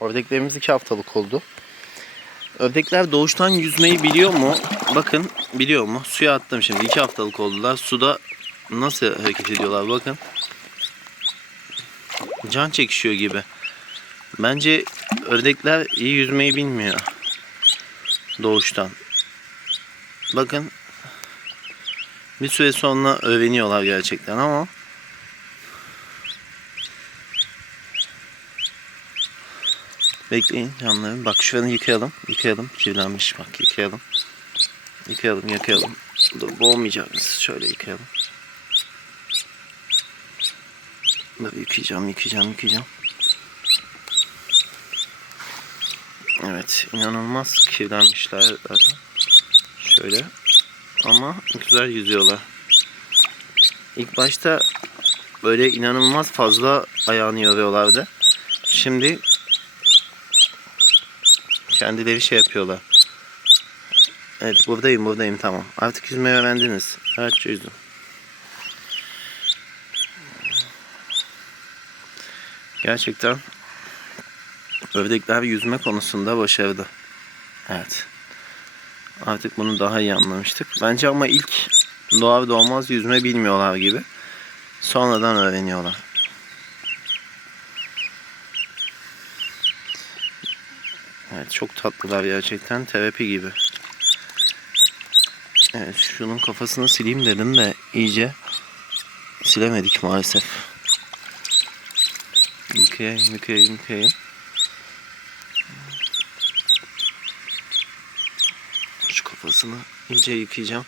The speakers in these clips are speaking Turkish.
Ördeklerimiz iki haftalık oldu. Ördekler doğuştan yüzmeyi biliyor mu? Bakın biliyor mu? Suya attım şimdi. iki haftalık oldular. Suda nasıl hareket ediyorlar bakın. Can çekişiyor gibi. Bence ördekler iyi yüzmeyi bilmiyor. Doğuştan. Bakın. Bir süre sonra öğreniyorlar gerçekten ama Bekleyin canlarım. Bak şuranı yıkayalım. Yıkayalım. Kirlenmiş bak yıkayalım. Yıkayalım yıkayalım. Dur boğmayacak? Şöyle yıkayalım. Dur yıkayacağım yıkayacağım yıkayacağım. Evet inanılmaz kirlenmişler. Şöyle. Ama güzel yüzüyorlar. İlk başta böyle inanılmaz fazla ayağını yoruyorlardı. Şimdi Kendileri şey yapıyorlar. Evet buradayım buradayım tamam. Artık yüzmeyi öğrendiniz. Evet yüzdüm. Gerçekten ördekler yüzme konusunda başarılı. Evet. Artık bunu daha iyi anlamıştık. Bence ama ilk doğar doğmaz yüzme bilmiyorlar gibi. Sonradan öğreniyorlar. Evet çok tatlılar gerçekten. Terapi gibi. Evet şunun kafasını sileyim dedim de iyice silemedik maalesef. Yıkayayım yıkayayım yıkayayım. Şu kafasını iyice yıkayacağım.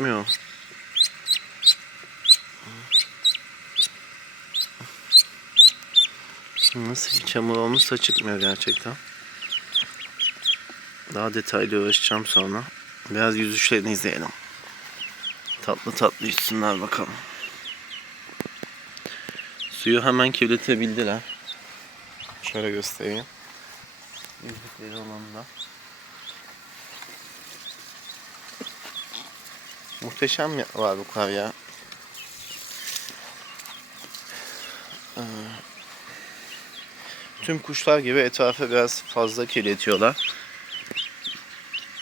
Çıkmıyor. Nasıl bir çamur olmuşsa çıkmıyor gerçekten. Daha detaylı uğraşacağım sonra. Biraz yüzüşlerini izleyelim. Tatlı tatlı yüzsünler bakalım. Suyu hemen kirletebildiler. Şöyle göstereyim. Yüzükleri olan Muhteşem ya- varlıklar ya. Ee, tüm kuşlar gibi etrafı biraz fazla kirletiyorlar.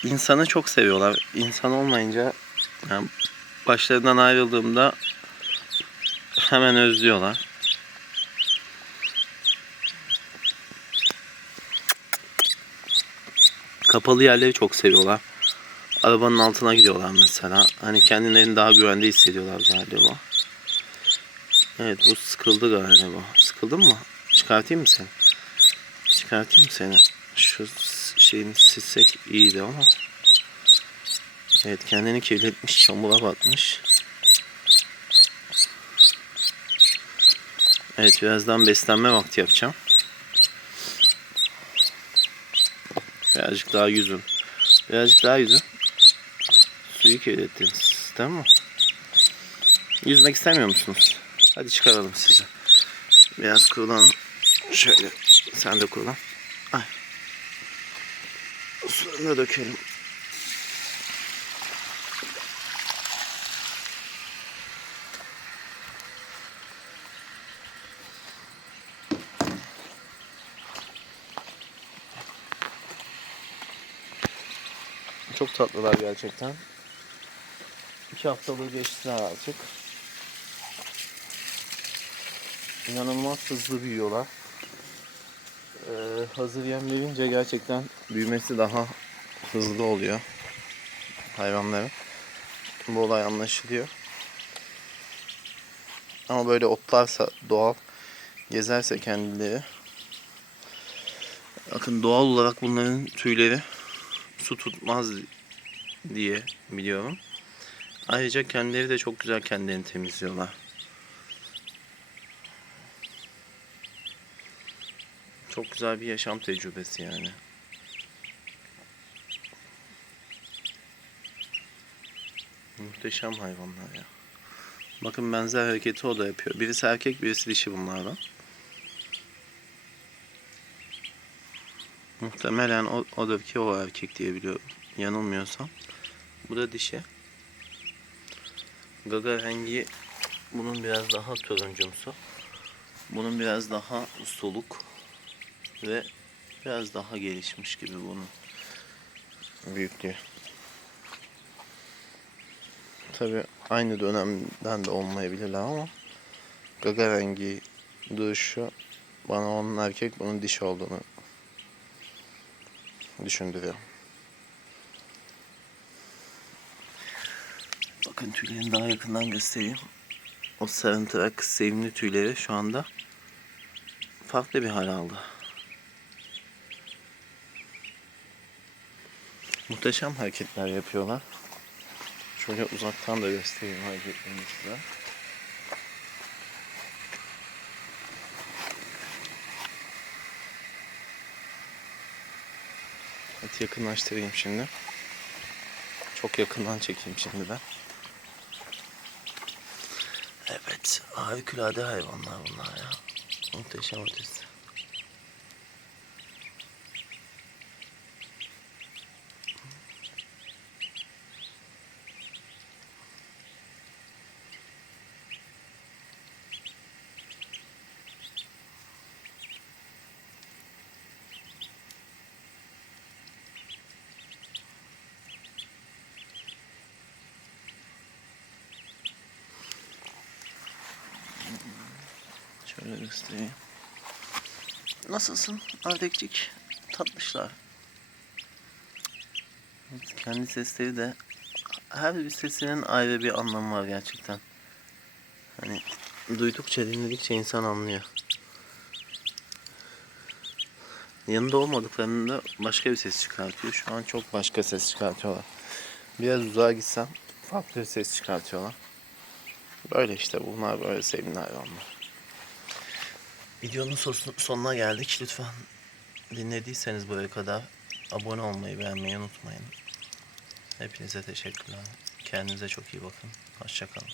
İnsanı çok seviyorlar. İnsan olmayınca yani başlarından ayrıldığımda hemen özlüyorlar. Kapalı yerleri çok seviyorlar. Arabanın altına gidiyorlar mesela. Hani kendilerini daha güvende hissediyorlar galiba. Evet bu sıkıldı galiba. Sıkıldın mı? Çıkartayım mı seni? Çıkartayım mı seni? Şu şeyini silsek iyiydi ama. Evet kendini kirletmiş, çamura batmış. Evet birazdan beslenme vakti yapacağım. Birazcık daha yüzün. Birazcık daha yüzün. Suyu kirlettiniz. Tamam mı? Yüzmek istemiyor musunuz? Hadi çıkaralım sizi. Biraz kullanın. Şöyle. Sen de kullan. Ay. Suyunu dökelim. Çok tatlılar gerçekten. İki haftalığı geçtiler artık. İnanılmaz hızlı büyüyorlar. Ee, hazır yem verince gerçekten büyümesi daha hızlı oluyor hayvanların. Bu olay anlaşılıyor. Ama böyle otlarsa doğal gezerse kendileri bakın doğal olarak bunların tüyleri su tutmaz diye biliyorum. Ayrıca kendileri de çok güzel kendilerini temizliyorlar. Çok güzel bir yaşam tecrübesi yani. Muhteşem hayvanlar ya. Bakın benzer hareketi o da yapıyor. Birisi erkek, birisi dişi bunlardan. Muhtemelen o, odur ki o erkek diye biliyorum. Yanılmıyorsam. Bu da dişi. Gaga rengi bunun biraz daha turuncumsu. Bunun biraz daha soluk ve biraz daha gelişmiş gibi bunun büyüklüğü. Tabi aynı dönemden de olmayabilirler ama gaga rengi duruşu bana onun erkek bunun dişi olduğunu düşündürüyor. Bakın tüylerini daha yakından göstereyim. O sarımtırak sevimli tüyleri şu anda farklı bir hal aldı. Muhteşem hareketler yapıyorlar. Şöyle uzaktan da göstereyim hareketlerini size. Hadi yakınlaştırayım şimdi. Çok yakından çekeyim şimdi de. Evet, harikulade hayvanlar bunlar ya. Muhteşem ötesi. Şöyle göstereyim. Nasılsın ördekçik? Tatlışlar. Evet, Kendi sesleri de her bir sesinin ayrı bir anlamı var gerçekten. Hani duydukça dinledikçe insan anlıyor. Yanında olmadıklarında başka bir ses çıkartıyor. Şu an çok başka ses çıkartıyorlar. Biraz uzağa gitsem farklı bir ses çıkartıyorlar. Böyle işte bunlar böyle sevimli hayvanlar. Videonun sonuna geldik. Lütfen dinlediyseniz buraya kadar abone olmayı, beğenmeyi unutmayın. Hepinize teşekkürler. Kendinize çok iyi bakın. Hoşçakalın.